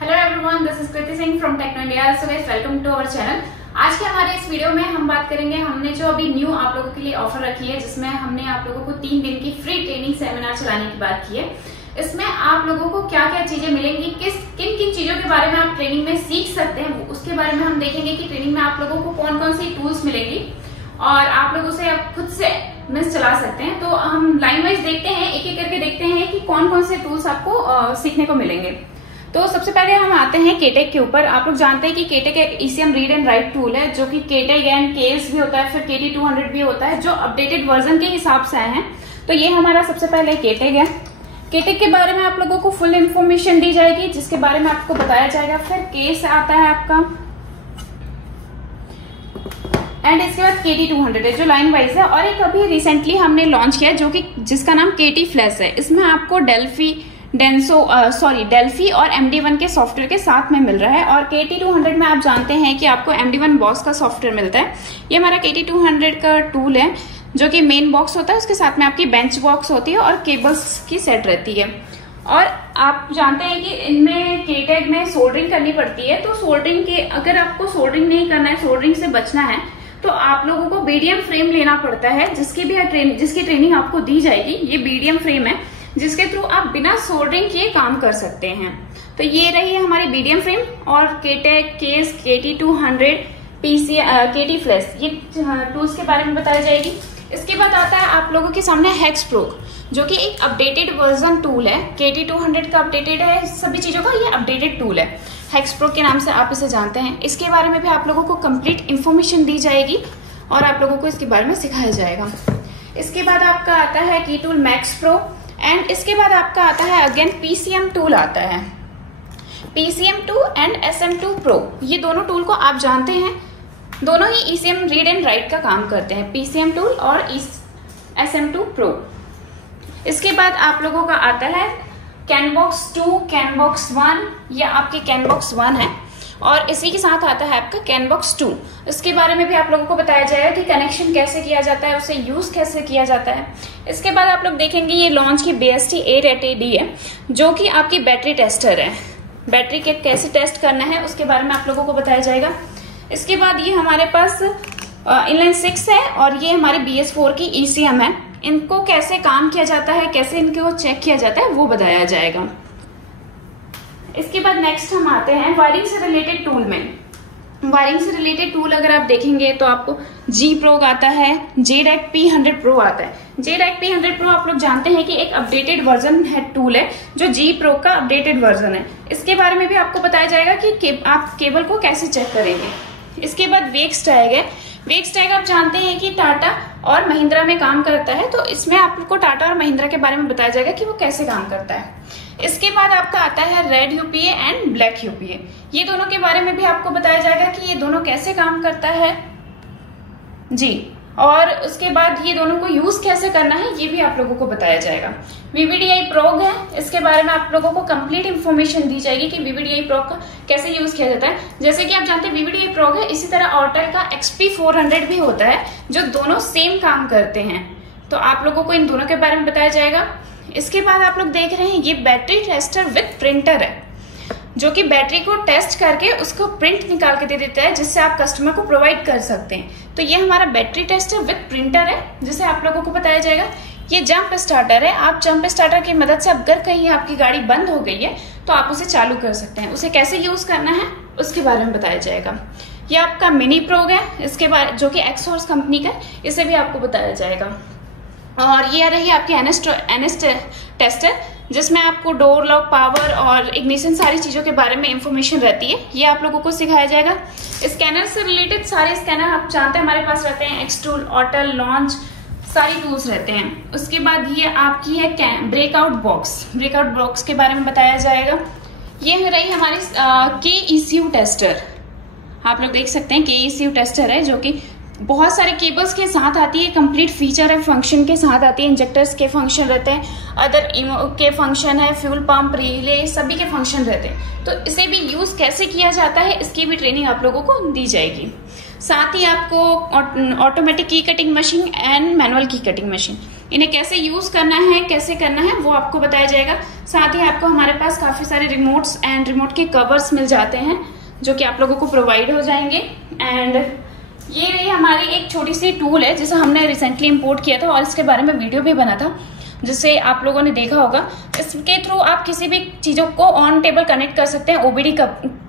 Hello everyone, this is Kriti Singh from Techno India. So guys, welcome to our channel. आज के हमारे इस video में हम बात करेंगे, हमने जो अभी न्यू आप लोगों के लिए ऑफर रखी है, जिसमें हमने आप लोगों को 3 दिन की फ्री ट्रेनिंग सेमिनार चलाने की बात की है। इसमें आप लोगों को क्या क्या चीजें मिलेंगी, किन किन चीजों के बारे में आप ट्रेनिंग में सीख सकते हैं, उसके बारे में हम देखेंगे कि ट्रेनिंग में आप लोगों को कौन कौन सी टूल्स मिलेंगी और आप लोग उसे आप खुद से मिस चला सकते हैं। तो हम लाइन वाइज देखते हैं, एक एक करके देखते हैं कि कौन कौन से टूल्स आपको सीखने को मिलेंगे। तो सबसे पहले हम आते हैं केटेक के ऊपर। आप लोग जानते हैं कि केटेक एक ECM read and right tool है, जो कि केटेक एंड केएस भी होता है, फिर KT200 भी होता है, जो अपडेटेड वर्जन के हिसाब से आए हैं। तो ये हमारा सबसे पहले केटेक है। केटेक के बारे में आप लोगों को फुल इंफॉर्मेशन दी जाएगी, जिसके बारे में आपको बताया जाएगा। फिर केएस आता है आपका, एंड इसके बाद KT200 है जो लाइन वाइज है। और एक अभी रिसेंटली हमने लॉन्च किया है, जो कि जिसका नाम KT फ्लैश है। इसमें आपको डेल्फी और MD1 के सॉफ्टवेयर के साथ में मिल रहा है। और KT200 में आप जानते हैं कि आपको MD1 बॉक्स का सॉफ्टवेयर मिलता है। ये हमारा KT200 का टूल है, जो कि मेन बॉक्स होता है, उसके साथ में आपकी बेंच बॉक्स होती है और केबल्स की सेट रहती है। और आप जानते हैं कि इनमें केटेक में सोल्डरिंग करनी पड़ती है। तो सोल्डरिंग के, अगर आपको सोल्डरिंग नहीं करना है, सोल्डरिंग से बचना है, तो आप लोगों को BDM फ्रेम लेना पड़ता है, जिसकी ट्रेनिंग आपको दी जाएगी। ये BDM फ्रेम है, जिसके थ्रू आप बिना सोल्डरिंग किए काम कर सकते हैं। तो ये रही है हमारी BDM फ्रेम और केटेक, केएस, KT200, KT फ्लैश, ये टूल्स के बारे में बताई जाएगी। इसके बाद आता है आप लोगों के सामने हेक्सप्रो, जो कि एक अपडेटेड वर्जन टूल है। KT200 का अपडेटेड है, सभी चीजों का ये अपडेटेड टूल है। हेक्सप्रो के नाम से आप इसे जानते हैं। इसके बारे में भी आप लोगों को कंप्लीट इन्फॉर्मेशन दी जाएगी और आप लोगों को इसके बारे में सिखाया जाएगा। इसके बाद आपका आता है की टूल मैक्स प्रो, एंड इसके बाद आपका आता है अगेन PCM टूल आता है। PCM2 एंड SM2 प्रो, ये दोनों टूल को आप जानते हैं, दोनों ही ECM रीड एंड राइट का काम करते हैं, PCM टूल और SM2 प्रो। इसके बाद आप लोगों का आता है कैनबॉक्स 2, कैनबॉक्स 1, या आपके कैनबॉक्स 1 है, और इसी के साथ आता है आपका कैनबॉक्स 2। इसके बारे में भी आप लोगों को बताया जाएगा कि कनेक्शन कैसे किया जाता है, उसे यूज कैसे किया जाता है। इसके बाद आप लोग देखेंगे ये लॉन्च की BST-880D है, जो कि आपकी बैटरी टेस्टर है। बैटरी के कैसे टेस्ट करना है उसके बारे में आप लोगों को बताया जाएगा। इसके बाद ये हमारे पास इनलाइन 6 है, और ये हमारे BS4 की ECM है। इनको कैसे काम किया जाता है, कैसे इनको चेक किया जाता है, वो बताया जाएगा। इसके बाद नेक्स्ट हम आते हैं वायरिंग से रिलेटेड टूल में। वायरिंग से रिलेटेड टूल अगर आप देखेंगे तो आपको G Pro आता है, JDAC P100 Pro आता है। JDAC P100 Pro आप लोग जानते हैं कि एक अपडेटेड वर्जन है, टूल है, जो G Pro का अपडेटेड वर्जन है। इसके बारे में भी आपको बताया जाएगा कि आप केबल को कैसे चेक करेंगे। इसके बाद वेक्स टैग है। वेक्स टैग आप जानते हैं कि टाटा और महिंद्रा में काम करता है, तो इसमें आपको टाटा और महिंद्रा के बारे में बताया जाएगा कि वो कैसे काम करता है। इसके बाद आपका आता है red UPA and black UPA, ये दोनों के बारे में भी आपको बताया जाएगा कि ये दोनों कैसे काम करता है जी। और उसके बाद ये दोनों को यूज कैसे करना है, ये भी आप लोगों को बताया जाएगा। VVDI प्रोग है, इसके बारे में आप लोगों को कंप्लीट इन्फॉर्मेशन दी जाएगी कि VVDI प्रोग का कैसे यूज किया जाता है। जैसे कि आप जानते हैं VVDI प्रोग है, इसी तरह ऑर्टेल का XP400 भी होता है, जो दोनों सेम काम करते हैं। तो आप लोगों को इन दोनों के बारे में बताया जाएगा। इसके बाद आप लोग देख रहे हैं ये बैटरी टेस्टर विद प्रिंटर है, जो कि बैटरी को टेस्ट करके उसको प्रिंट निकाल के दे देता है, जिससे आप कस्टमर को प्रोवाइड कर सकते हैं। तो ये हमारा बैटरी टेस्टर विद प्रिंटर है, जिसे आप लोगों को बताया जाएगा। ये जंप स्टार्टर है। आप जंप स्टार्टर की मदद से अगर कहीं आपकी गाड़ी बंद हो गई है तो आप उसे चालू कर सकते हैं। उसे कैसे यूज करना है उसके बारे में बताया जाएगा। ये आपका मिनी प्रोग है, इसके बारे जो कि एक्सहॉर्स कंपनी का, इसे भी आपको बताया जाएगा। और ये रही आपकी NS टेस्टर, जिसमें आपको डोर लॉक, पावर और इग्निशन सारी चीजों के बारे में इंफॉर्मेशन रहती है, ये आप लोगों को सिखाया जाएगा। स्कैनर से रिलेटेड सारे स्कैनर आप जानते हैं हमारे पास रहते हैं, X-Tool, ऑटल, लॉन्च, सारी टूल्स रहते हैं। उसके बाद ये आपकी है ब्रेकआउट बॉक्स के बारे में बताया जाएगा। ये रही हमारी KECU टेस्टर, आप लोग देख सकते हैं KECU टेस्टर है, जो कि बहुत सारे केबल्स के साथ आती है, कंप्लीट फीचर है, फंक्शन के साथ आती है। इंजेक्टर्स के फंक्शन रहते हैं, अदर के फंक्शन है, फ्यूल पंप, रिले, सभी के फंक्शन रहते हैं। तो इसे भी यूज कैसे किया जाता है, इसकी भी ट्रेनिंग आप लोगों को दी जाएगी। साथ ही आपको ऑटोमेटिक की कटिंग मशीन एंड मैनुअल की कटिंग मशीन, इन्हें कैसे यूज करना है, कैसे करना है, वो आपको बताया जाएगा। साथ ही आपको हमारे पास काफी सारे रिमोट्स एंड रिमोट के कवर्स मिल जाते हैं जो कि आप लोगों को प्रोवाइड हो जाएंगे। एंड ये रही हमारी एक छोटी सी टूल है जिसे हमने रिसेंटली इंपोर्ट किया था और इसके बारे में वीडियो भी बना था जिसे आप लोगों ने देखा होगा। इसके थ्रू आप किसी भी चीजों को ऑन टेबल कनेक्ट कर सकते हैं,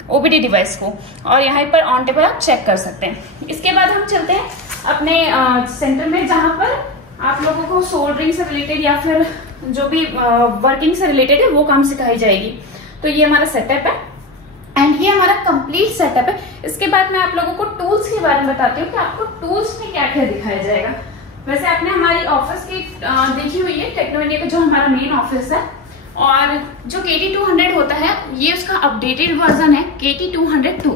ओबीडी डिवाइस को, और यहाँ पर ऑन टेबल आप चेक कर सकते हैं। इसके बाद हम चलते हैं अपने सेंटर में जहां पर आप लोगों को सोल्डरिंग से रिलेटेड या फिर जो भी वर्किंग से रिलेटेड है वो काम सिखाई जाएगी। तो ये हमारा सेटअप है एंड ये हमारा कंप्लीट सेटअप है। इसके बाद मैं आप लोगों को टूल्स के बारे में बताती हूँ कि आपको टूल्स में क्या क्या दिखाया जाएगा। वैसे आपने हमारी ऑफिस की देखी हुई है, टेक्नो इंडिया का जो हमारा मेन ऑफिस है, और जो KT200 होता है ये उसका अपडेटेड वर्जन है KT202।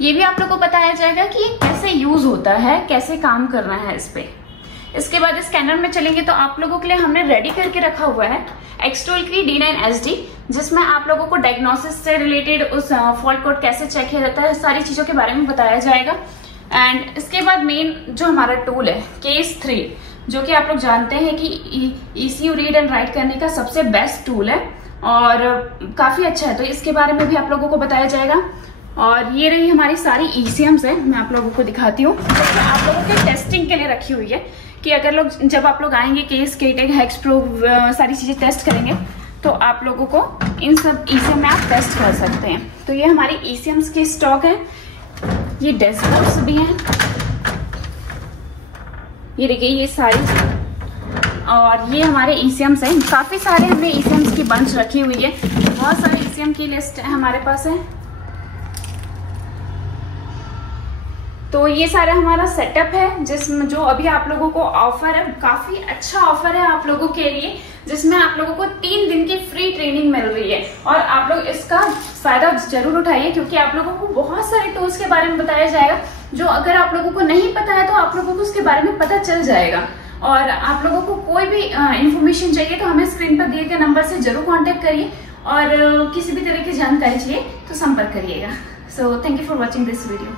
ये भी आप लोगों को बताया जाएगा कि ये कैसे यूज होता है, कैसे काम करना है इस पे। इसके बाद स्कैनर में चलेंगे तो आप लोगों के लिए हमने रेडी करके रखा हुआ है एक्सटोल की D9SD, जिसमें आप लोगों को डायग्नोसिस से रिलेटेड उस फॉल्ट कोड कैसे चेक किया जाता है, सारी चीजों के बारे में बताया जाएगा। एंड इसके बाद मेन जो हमारा टूल है केस 3, जो कि आप लोग जानते हैं कि ECU रीड एंड राइट करने का सबसे बेस्ट टूल है और काफी अच्छा है, तो इसके बारे में भी आप लोगों को बताया जाएगा। और ये रही हमारी सारी ECMs है, मैं आप लोगों को दिखाती हूँ। तो आप लोगों के टेस्टिंग के लिए रखी हुई है कि अगर जब आप लोग आएंगे केस, केटेग, हेक्सप्रो सारी चीजें टेस्ट करेंगे तो आप लोगों को इन सब ECM में आप टेस्ट कर सकते हैं। तो ये हमारी ECMs की स्टॉक है, ये डैशबोर्ड्स भी हैं, ये देखिए ये सारी, और ये हमारे ECMs हैं। काफी सारे हमने ECMs की बंच रखी हुई है, बहुत सारे ECM की लिस्ट हमारे पास है। तो ये सारा हमारा सेटअप है जिसमें जो अभी आप लोगों को ऑफर है, काफी अच्छा ऑफर है आप लोगों के लिए, जिसमें आप लोगों को 3 दिन की फ्री ट्रेनिंग मिल रही है और आप लोग इसका फायदा जरूर उठाइए क्योंकि आप लोगों को बहुत सारे टूल्स के बारे में बताया जाएगा जो अगर आप लोगों को नहीं पता है तो आप लोगों को उसके बारे में पता चल जाएगा। और आप लोगों को कोई भी इंफॉर्मेशन चाहिए तो हमें स्क्रीन पर दिए गए नंबर से जरूर कॉन्टेक्ट करिए और किसी भी तरह की जानकारी चाहिए तो संपर्क करिएगा। So thank you for watching this video.